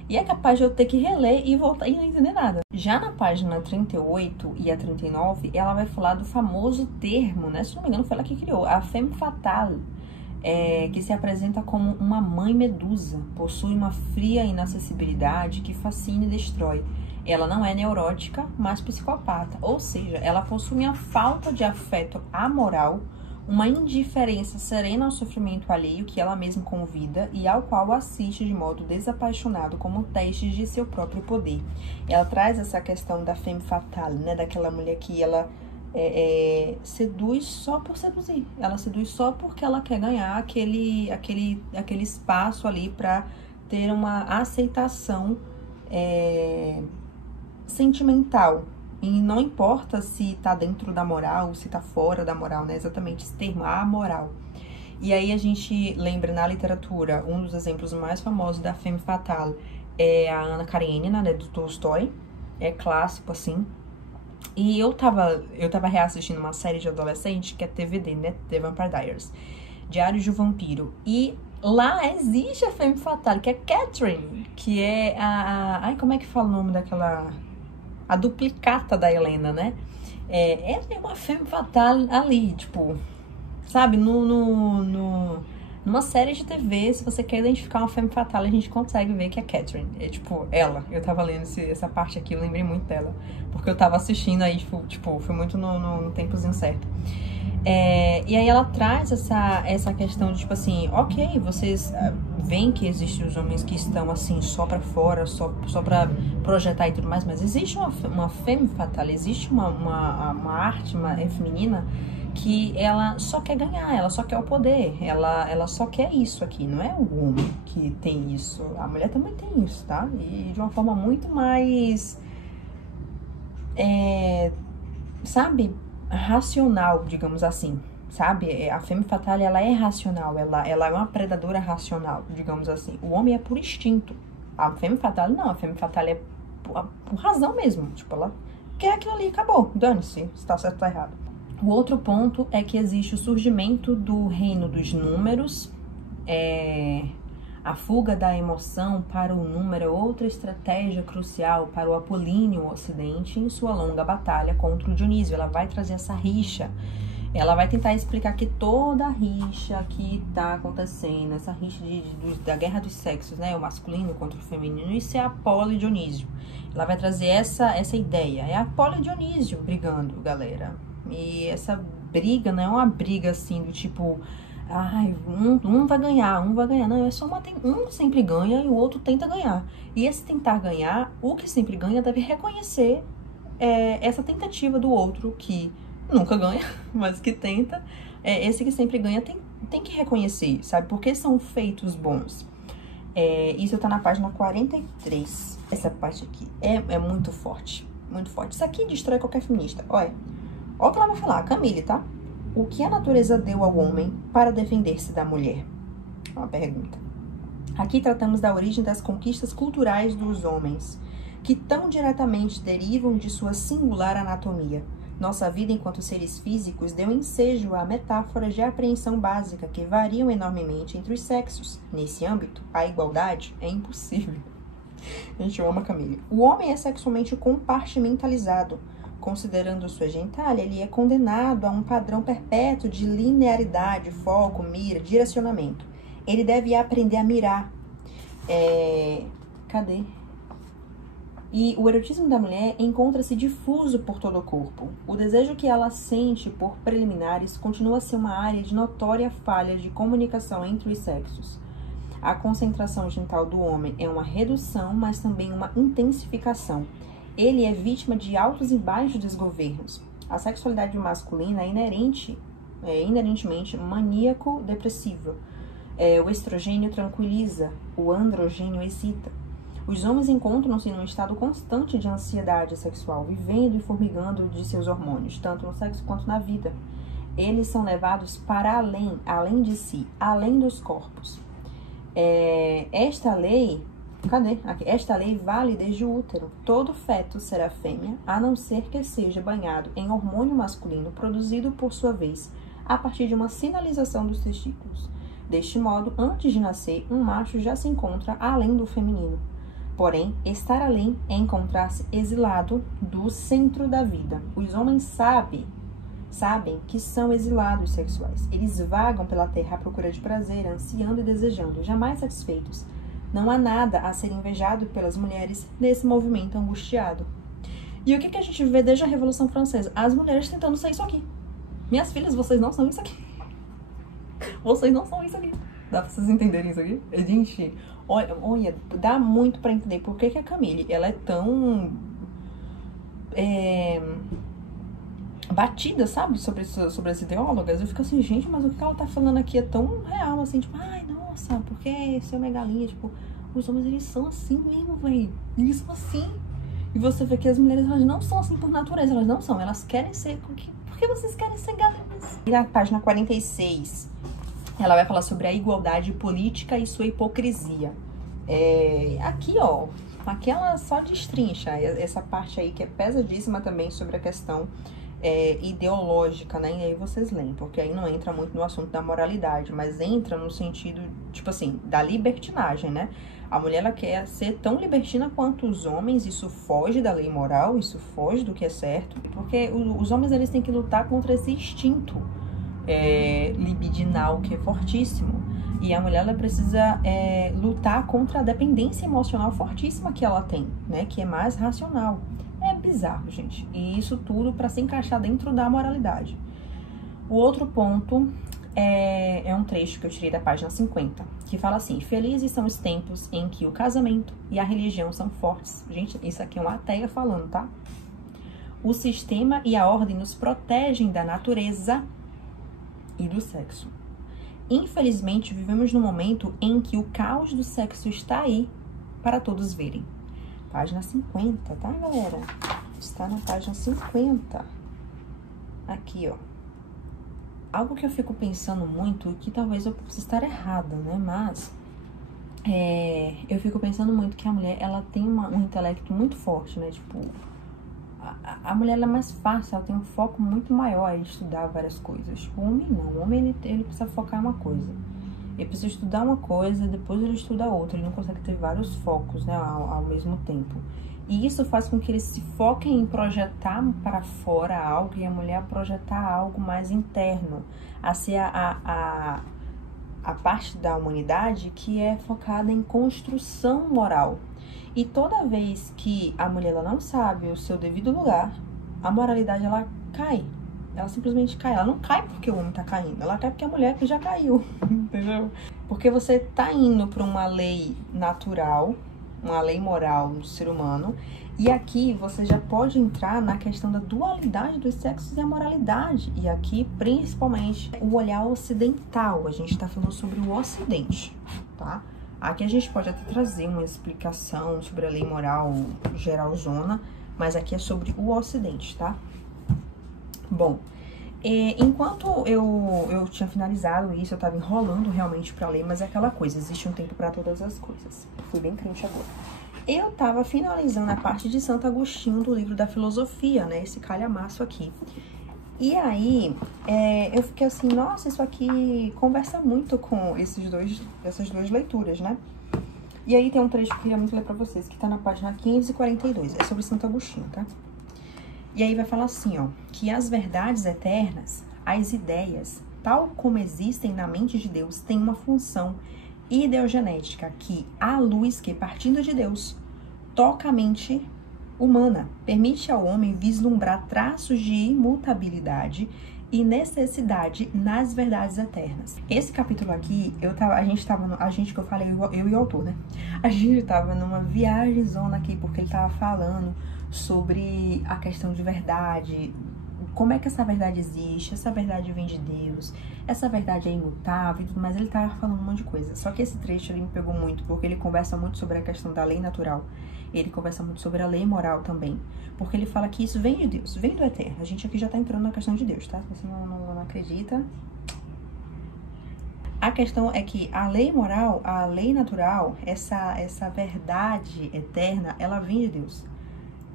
E é capaz de eu ter que reler e voltar e não entender nada. Já na página 38 e a 39, ela vai falar do famoso termo, né? Se não me engano, foi ela que criou, a femme fatale. Que se apresenta como uma mãe medusa, possui uma fria inacessibilidade que fascina e destrói. Ela não é neurótica, mas psicopata, ou seja, ela possui uma falta de afeto amoral uma indiferença serena ao sofrimento alheio que ela mesma convida e ao qual assiste de modo desapaixonado como teste de seu próprio poder. Ela traz essa questão da femme fatale, né? Daquela mulher que ela seduz só por seduzir. Ela seduz só porque ela quer ganhar aquele espaço ali para ter uma aceitação sentimental. E não importa se tá dentro da moral, se tá fora da moral, né? Exatamente esse termo, amoral. E aí a gente lembra na literatura, um dos exemplos mais famosos da femme fatale é a Ana Karenina, né, do Tolstói. É clássico, assim. E eu tava reassistindo uma série de adolescente que é TVD, né? The Vampire Diaries. Diário de um Vampiro. E lá existe a femme fatale, que é Catherine, que é ai, como é que fala o nome daquela... A duplicata da Helena, né? Ela é uma femme fatale ali, tipo... Sabe? Numa série de TV, se você quer identificar uma femme fatale, a gente consegue ver que é Catherine. É tipo, ela. Eu tava lendo essa parte aqui, eu lembrei muito dela. Porque eu tava assistindo aí, tipo foi muito no tempozinho certo. E aí ela traz essa questão de, tipo assim, ok, vocês veem que existem os homens que estão, assim, só pra fora, só pra projetar e tudo mais, mas existe uma femme fatale, existe uma arte feminina que ela só quer ganhar, ela só quer o poder, ela só quer isso aqui, não é o homem que tem isso, a mulher também tem isso, tá? E de uma forma muito mais, sabe, racional, digamos assim, sabe? A femme fatale, ela é racional, ela é uma predadora racional, digamos assim. O homem é por instinto. A femme fatale não, a femme fatale é por razão mesmo, tipo, ela quer aquilo ali, acabou, dane-se, se tá certo ou tá errado. O outro ponto é que existe o surgimento do reino dos números, a fuga da emoção para o número é outra estratégia crucial para o Apolíneo Ocidente em sua longa batalha contra o Dionísio. Ela vai trazer essa rixa, ela vai tentar explicar que toda a rixa que está acontecendo, essa rixa da guerra dos sexos, né, o masculino contra o feminino, isso é Apolo e Dionísio. Ela vai trazer essa ideia, é Apolo e Dionísio brigando, galera. E essa briga não é uma briga assim do tipo, ai, um vai ganhar, não, é só um sempre ganha e o outro tenta ganhar. E esse tentar ganhar, o que sempre ganha deve reconhecer essa tentativa do outro que nunca ganha, mas que tenta. Esse que sempre ganha tem que reconhecer, sabe? Porque são feitos bons. Isso tá na página 43. Essa parte aqui é muito forte, muito forte. Isso aqui destrói qualquer feminista. Olha o que ela vai falar, a Camille, tá? O que a natureza deu ao homem para defender-se da mulher? Uma pergunta. Aqui tratamos da origem das conquistas culturais dos homens, que tão diretamente derivam de sua singular anatomia. Nossa vida enquanto seres físicos deu ensejo a metáforas de apreensão básica que variam enormemente entre os sexos. Nesse âmbito, a igualdade é impossível. Gente, eu amo a Camille. O homem é sexualmente compartimentalizado. Considerando sua gentalha, ele é condenado a um padrão perpétuo de linearidade, foco, mira, direcionamento. Ele deve aprender a mirar. Cadê? E o erotismo da mulher encontra-se difuso por todo o corpo. O desejo que ela sente por preliminares continua a ser uma área de notória falha de comunicação entre os sexos. A concentração genital do homem é uma redução, mas também uma intensificação. Ele é vítima de altos e baixos desgovernos. A sexualidade masculina é inerentemente maníaco-depressiva. O estrogênio tranquiliza, o androgênio excita. Os homens encontram-se num estado constante de ansiedade sexual, vivendo e formigando de seus hormônios, tanto no sexo quanto na vida. Eles são levados para além de si, além dos corpos. Esta lei vale desde o útero. Todo feto será fêmea, a não ser que seja banhado em hormônio masculino produzido, por sua vez, a partir de uma sinalização dos testículos. Deste modo, antes de nascer, um macho já se encontra além do feminino. Porém, estar além é encontrar-se exilado do centro da vida. Os homens sabem que são exilados sexuais. Eles vagam pela terra à procura de prazer, ansiando e desejando, jamais satisfeitos. Não há nada a ser invejado pelas mulheres nesse movimento angustiado. E o que a gente vê desde a Revolução Francesa? As mulheres tentando ser isso aqui. Minhas filhas, vocês não são isso aqui. Vocês não são isso aqui. Dá pra vocês entenderem isso aqui? Gente, olha, dá muito pra entender por que a Camille, ela é tão batida, sabe? Sobre as ideólogas. Eu fico assim, gente, mas o que ela tá falando aqui é tão real, assim, tipo, ai, nossa, porque seu megalinha, tipo, os homens, eles são assim mesmo, velho. Eles são assim. E você vê que as mulheres, elas não são assim por natureza, elas não são. Elas querem ser, por que vocês querem ser galinhas? E na página 46, ela vai falar sobre a igualdade política e sua hipocrisia. Aqui, ó, aqui ela só destrincha essa parte aí que é pesadíssima também sobre a questão ideológica, né? E aí vocês leem, porque aí não entra muito no assunto da moralidade, mas entra no sentido, tipo assim, da libertinagem, né? A mulher, ela quer ser tão libertina quanto os homens, isso foge da lei moral, isso foge do que é certo, porque os homens, eles têm que lutar contra esse instinto libidinal, que é fortíssimo, e a mulher, ela precisa lutar contra a dependência emocional fortíssima que ela tem, né, que é mais racional. É bizarro, gente, e isso tudo para se encaixar dentro da moralidade. O outro ponto é um trecho que eu tirei da página 50, que fala assim: felizes são os tempos em que o casamento e a religião são fortes. Gente, isso aqui é uma ateia falando, tá? O sistema e a ordem nos protegem da natureza e do sexo. Infelizmente, vivemos num momento em que o caos do sexo está aí para todos verem. Página 50, tá, galera? Está na página 50. Aqui, ó. Algo que eu fico pensando muito, que talvez eu possa estar errada, né? Mas eu fico pensando muito que a mulher, ela tem um intelecto muito forte, né? Tipo, a mulher, ela é mais fácil, ela tem um foco muito maior em estudar várias coisas. O homem não. O homem, ele precisa focar em uma coisa. Ele precisa estudar uma coisa, depois ele estuda outra. Ele não consegue ter vários focos, né, ao mesmo tempo. E isso faz com que eles se foquem em projetar para fora algo, e a mulher projetar algo mais interno, a ser a parte da humanidade que é focada em construção moral. E toda vez que a mulher, ela não sabe o seu devido lugar, a moralidade, ela cai. Ela simplesmente cai. Ela não cai porque o homem tá caindo, ela cai porque a mulher que já caiu, entendeu? Porque você tá indo para uma lei natural, uma lei moral do ser humano, e aqui você já pode entrar na questão da dualidade dos sexos e a moralidade. E aqui, principalmente, o olhar ocidental. A gente tá falando sobre o ocidente, tá? Aqui a gente pode até trazer uma explicação sobre a lei moral geralzona, mas aqui é sobre o ocidente, tá? Bom, enquanto eu tinha finalizado isso, eu tava enrolando realmente pra ler, mas é aquela coisa, existe um tempo pra todas as coisas. Fui bem crente agora. Eu tava finalizando a parte de Santo Agostinho do livro da filosofia, né, esse calhamaço aqui. E aí, eu fiquei assim, nossa, isso aqui conversa muito com essas duas leituras, né? E aí tem um trecho que eu queria muito ler pra vocês, que tá na página 542, é sobre Santo Agostinho, tá? E aí vai falar assim, ó, que as verdades eternas, as ideias, tal como existem na mente de Deus, têm uma função ideogenética que, a luz que, partindo de Deus, toca a mente humana, permite ao homem vislumbrar traços de imutabilidade e necessidade nas verdades eternas. Esse capítulo aqui, a gente que eu falei, eu e o autor, né? A gente tava numa viagem zona aqui, porque ele tava falando sobre a questão de verdade, como é que essa verdade existe, essa verdade vem de Deus, essa verdade é imutável e tudo mais. Ele tava falando um monte de coisa. Só que esse trecho ele me pegou muito, porque ele conversa muito sobre a questão da lei natural. Ele conversa muito sobre a lei moral também. Porque ele fala que isso vem de Deus, vem do eterno. A gente aqui já tá entrando na questão de Deus, tá? Se você não acredita. A questão é que a lei moral, a lei natural, essa verdade eterna, ela vem de Deus.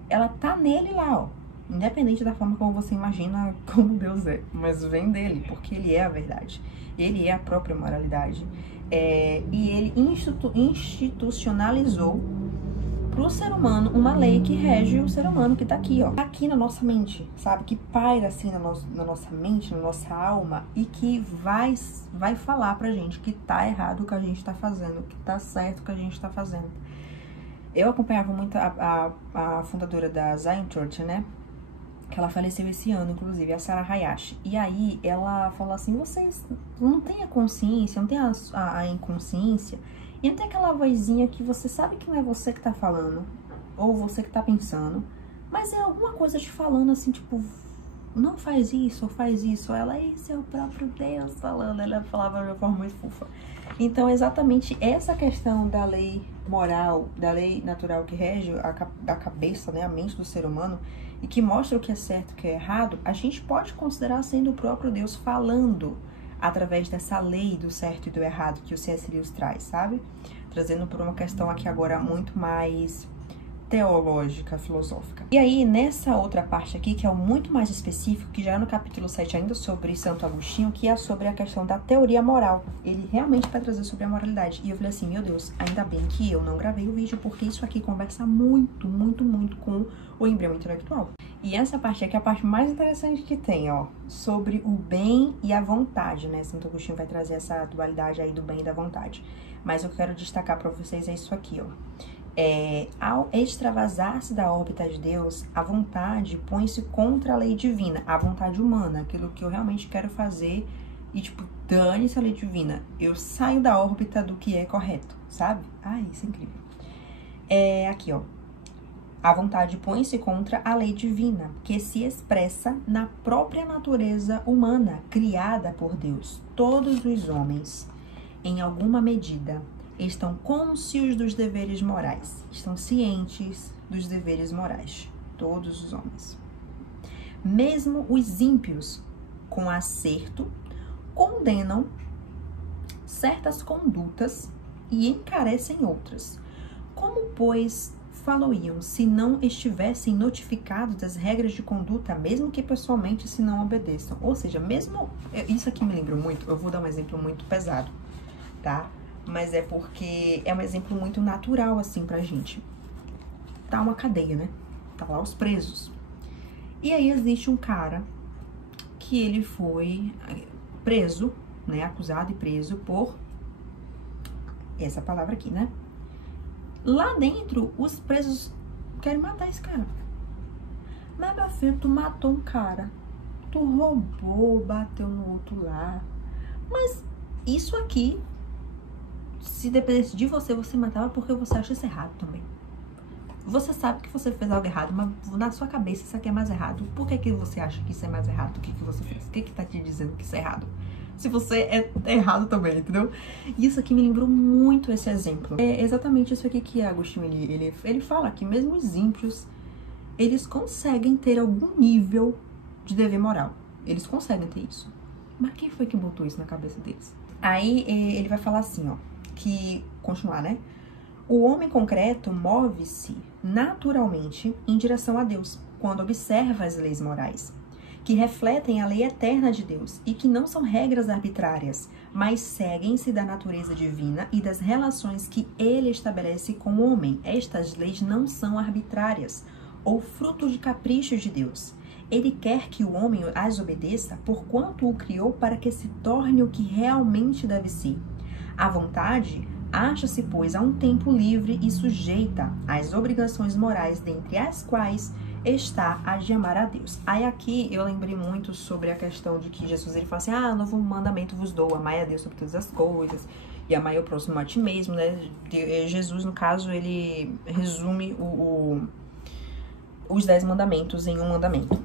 Ela tá nele lá, ó. Independente da forma como você imagina como Deus é. Mas vem dele, porque ele é a verdade. Ele é a própria moralidade. E ele institucionalizou pro ser humano uma lei que rege o ser humano que tá aqui, ó. Tá aqui na nossa mente, sabe? Que paira assim na nossa mente, na nossa alma, e que vai falar pra gente que tá errado o que a gente tá fazendo, que tá certo o que a gente tá fazendo. Eu acompanhava muito a fundadora da Zion Church, né? que ela faleceu esse ano, inclusive, a Sarah Hayashi. E aí ela falou assim, vocês não têm a consciência, não têm a inconsciência, e não tem aquela vozinha que você sabe que não é você que tá falando, ou você que tá pensando, mas é alguma coisa te falando assim, tipo, não faz isso, ou faz isso. Ela, esse é o próprio Deus falando. Ela falava de uma forma muito fofa. Então, exatamente essa questão da lei moral, da lei natural que rege a cabeça, né, a mente do ser humano, e que mostra o que é certo e o que é errado, a gente pode considerar sendo o próprio Deus falando através dessa lei do certo e do errado que o C.S. Lewis traz, sabe? Trazendo por uma questão aqui agora muito mais teológica, filosófica. E aí, nessa outra parte aqui, que é o muito mais específico, que já é no capítulo 7 ainda sobre Santo Agostinho, que é sobre a questão da teoria moral. Ele realmente vai trazer sobre a moralidade. E eu falei assim, meu Deus, ainda bem que eu não gravei o vídeo, porque isso aqui conversa muito, muito, muito com o embrião intelectual. E essa parte aqui é a parte mais interessante que tem, ó, sobre o bem e a vontade, né? Santo Agostinho vai trazer essa dualidade aí do bem e da vontade. Mas eu quero destacar para vocês é isso aqui, ó. Ao extravasar-se da órbita de Deus, a vontade põe-se contra a lei divina, a vontade humana, aquilo que eu realmente quero fazer e, tipo, dane-se a lei divina. Eu saio da órbita do que é correto, sabe? Ai, isso é incrível. Aqui, ó. A vontade põe-se contra a lei divina, que se expressa na própria natureza humana, criada por Deus. Todos os homens, em alguma medida, estão conscientes dos deveres morais, estão cientes dos deveres morais, todos os homens. Mesmo os ímpios, com acerto, condenam certas condutas e encarecem outras. Como, pois, faloiam se não estivessem notificados das regras de conduta, mesmo que pessoalmente se não obedeçam? Ou seja, mesmo... Isso aqui me lembra muito, eu vou dar um exemplo muito pesado, tá? Mas é porque é um exemplo muito natural, assim, pra gente. Tá uma cadeia, né? Tá lá os presos. E aí existe um cara que ele foi preso, né? Acusado e preso por essa palavra aqui, né? Lá dentro, os presos querem matar esse cara. Mas, meu filho, tu matou um cara. Tu roubou, bateu no outro lá. Mas isso aqui... Se dependesse de você, você matava porque você acha isso errado também. Você sabe que você fez algo errado, mas na sua cabeça isso aqui é mais errado. Por que que você acha que isso é mais errado do que você fez? O que que tá te dizendo que isso é errado? Se você é errado também, entendeu? E isso aqui me lembrou muito esse exemplo. É exatamente isso aqui que Agostinho, ele fala que mesmo os ímpios, eles conseguem ter algum nível de dever moral. Eles conseguem ter isso. Mas quem foi que botou isso na cabeça deles? Aí ele vai falar assim, ó. Que continuar, né? O homem concreto move-se naturalmente em direção a Deus, quando observa as leis morais, que refletem a lei eterna de Deus e que não são regras arbitrárias, mas seguem-se da natureza divina e das relações que ele estabelece com o homem. Estas leis não são arbitrárias ou fruto de caprichos de Deus. Ele quer que o homem as obedeça porquanto o criou para que se torne o que realmente deve ser. A vontade acha-se, pois, a um tempo livre e sujeita às obrigações morais, dentre as quais está a de amar a Deus. Aí aqui eu lembrei muito sobre a questão de que Jesus ele fala assim, novo mandamento vos dou, amai a Deus sobre todas as coisas e amai o próximo a ti mesmo, né? Jesus, no caso, ele resume os 10 mandamentos em um mandamento.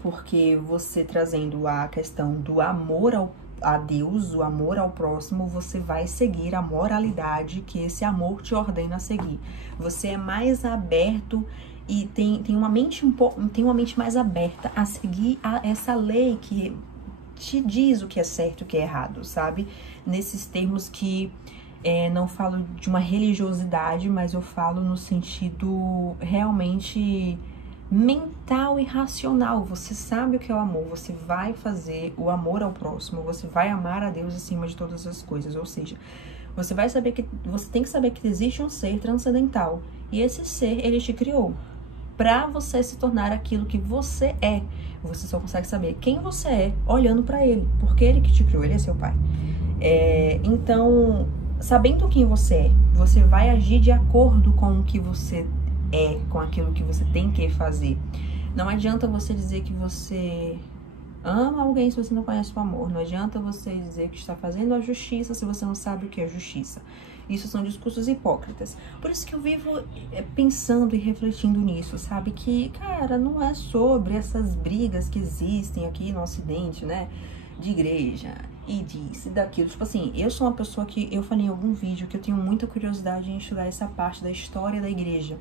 Porque você trazendo a questão do amor a Deus, o amor ao próximo, você vai seguir a moralidade que esse amor te ordena a seguir. Você é mais aberto e tem uma mente mais aberta a seguir essa lei que te diz o que é certo e o que é errado, sabe? Nesses termos que não falo de uma religiosidade, mas eu falo no sentido realmente mental e racional. Você sabe o que é o amor, você vai fazer o amor ao próximo, você vai amar a Deus acima de todas as coisas, ou seja, você tem que saber que existe um ser transcendental e esse ser, ele te criou para você se tornar aquilo que você é. Você só consegue saber quem você é olhando para ele, porque ele que te criou, ele é seu pai. Então, sabendo quem você é, você vai agir de acordo com o que você com aquilo que você tem que fazer. Não adianta você dizer que você ama alguém se você não conhece o amor. Não adianta você dizer que está fazendo a justiça se você não sabe o que é justiça. Isso são discursos hipócritas. Por isso que eu vivo pensando e refletindo nisso, sabe? Que, cara, não é sobre essas brigas que existem aqui no Ocidente, né? De igreja e disso e daquilo. Tipo assim, eu sou uma pessoa que, eu falei em algum vídeo que eu tenho muita curiosidade em estudar essa parte da história da igreja.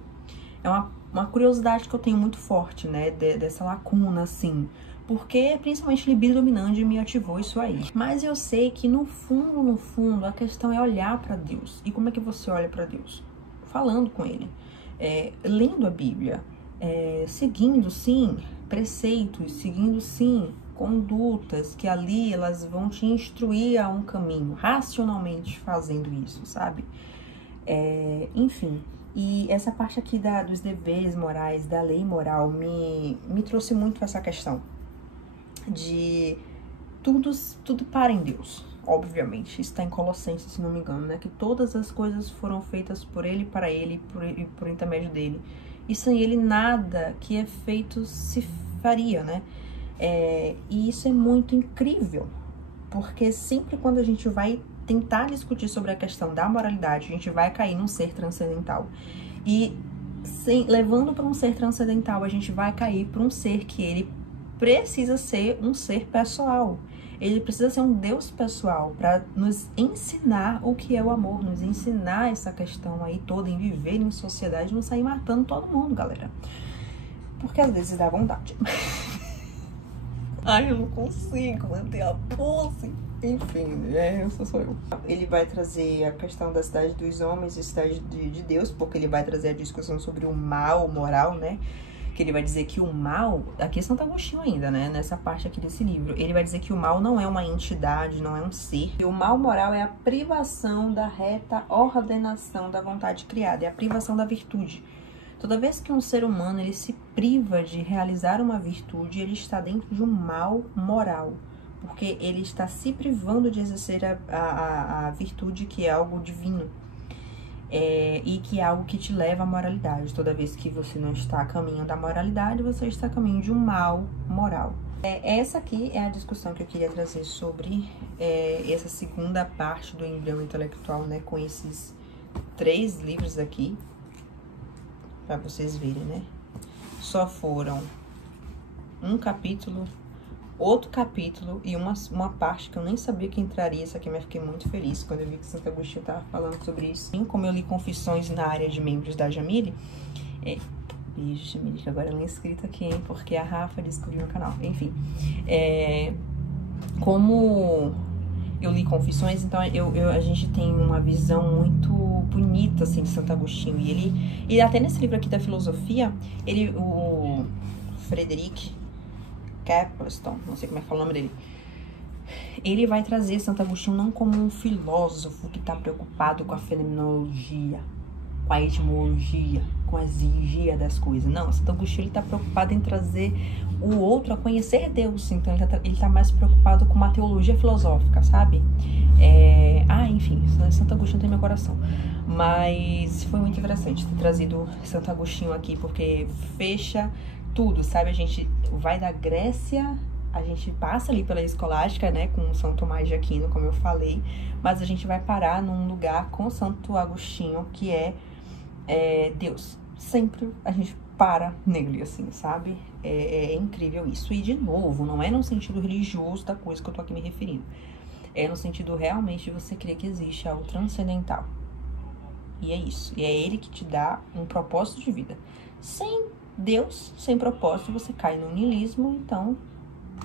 É uma curiosidade que eu tenho muito forte, né? Dessa lacuna, assim. Porque, principalmente, libido dominante me ativou isso aí. Mas eu sei que, no fundo, a questão é olhar pra Deus. E como é que você olha pra Deus? Falando com Ele. Lendo a Bíblia. Seguindo, sim, preceitos. Seguindo, sim, condutas. Que ali elas vão te instruir a um caminho. Racionalmente fazendo isso, sabe? Enfim. E essa parte aqui dos deveres morais, da lei moral, me trouxe muito essa questão de tudo para em Deus, obviamente. Isso está em Colossenses, se não me engano, né? Que todas as coisas foram feitas por Ele, para Ele e por intermédio dele. E sem Ele nada que é feito se faria, né? E isso é muito incrível, porque sempre quando a gente vai tentar discutir sobre a questão da moralidade, a gente vai cair num ser transcendental. E levando para um ser transcendental, a gente vai cair para um ser que ele precisa ser um ser pessoal. Ele precisa ser um Deus pessoal para nos ensinar o que é o amor, nos ensinar essa questão aí toda em viver em sociedade, não sair matando todo mundo, galera. Porque às vezes dá vontade. Ai, eu não consigo manter a pose. Enfim, essa sou eu. Ele vai trazer a questão da cidade dos homens e cidade de Deus, porque ele vai trazer a discussão sobre o mal moral, né? Que ele vai dizer que o mal, aqui é Santo Agostinho ainda, né? Nessa parte aqui desse livro, ele vai dizer que o mal não é uma entidade, não é um ser. E o mal moral é a privação da reta ordenação da vontade criada, é a privação da virtude. Toda vez que um ser humano ele se priva de realizar uma virtude, ele está dentro de um mal moral, porque ele está se privando de exercer a virtude, que é algo divino, e que é algo que te leva à moralidade. Toda vez que você não está a caminho da moralidade, você está a caminho de um mal moral. Essa aqui é a discussão que eu queria trazer sobre essa segunda parte do embrião intelectual, né, com esses 3 livros aqui, para vocês verem, né? Só foram um capítulo, outro capítulo e uma parte que eu nem sabia que entraria. Isso aqui, mas fiquei muito feliz quando eu vi que Santo Agostinho estava falando sobre isso. Assim como eu li Confissões na área de membros da Jamile, beijo, Jamile, que agora ela é inscrita aqui, hein? Porque a Rafa descobriu o canal. Enfim, como eu li Confissões, então a gente tem uma visão muito bonita, assim, de Santo Agostinho. E até nesse livro aqui da filosofia, o Frederick Capston, não sei como é que fala o nome dele, ele vai trazer Santo Agostinho não como um filósofo que está preocupado com a fenomenologia, com a etimologia, com a exegesia das coisas. Não, Santo Agostinho está preocupado em trazer o outro a conhecer Deus. Então ele tá mais preocupado com uma teologia filosófica, sabe? Enfim, Santo Agostinho tem meu coração. Mas foi muito interessante ter trazido Santo Agostinho aqui, porque fecha tudo, sabe? A gente vai da Grécia, a gente passa ali pela escolástica, né, com São Tomás de Aquino, como eu falei, mas a gente vai parar num lugar com Santo Agostinho, que é Deus. Sempre a gente para nele, assim, sabe? É incrível isso. E, de novo, não é no sentido religioso da coisa que eu tô aqui me referindo. É no sentido realmente de você crer que existe algo transcendental. E é isso. E é ele que te dá um propósito de vida. Sem Deus, sem propósito, você cai no niilismo, então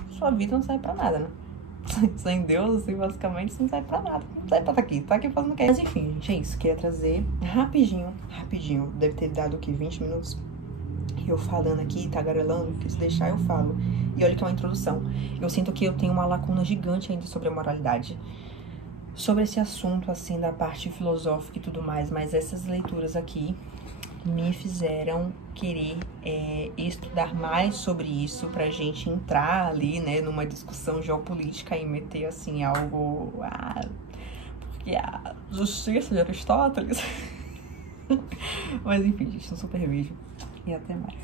sua vida não serve pra nada, né? Sem Deus, assim, basicamente, você não serve pra nada. Não serve pra tá aqui fazendo o que? Mas enfim, gente, é isso. Queria trazer rapidinho. Deve ter dado o quê? 20 minutos? Eu falando aqui, tagarelando, porque se deixar eu falo. E olha que é uma introdução. Eu sinto que eu tenho uma lacuna gigante ainda sobre a moralidade. Sobre esse assunto, assim, da parte filosófica e tudo mais. Mas essas leituras aqui me fizeram querer estudar mais sobre isso, pra gente entrar ali, né, numa discussão geopolítica e meter, assim, algo... porque a justiça de Aristóteles... Mas enfim, gente, um super beijo e até mais.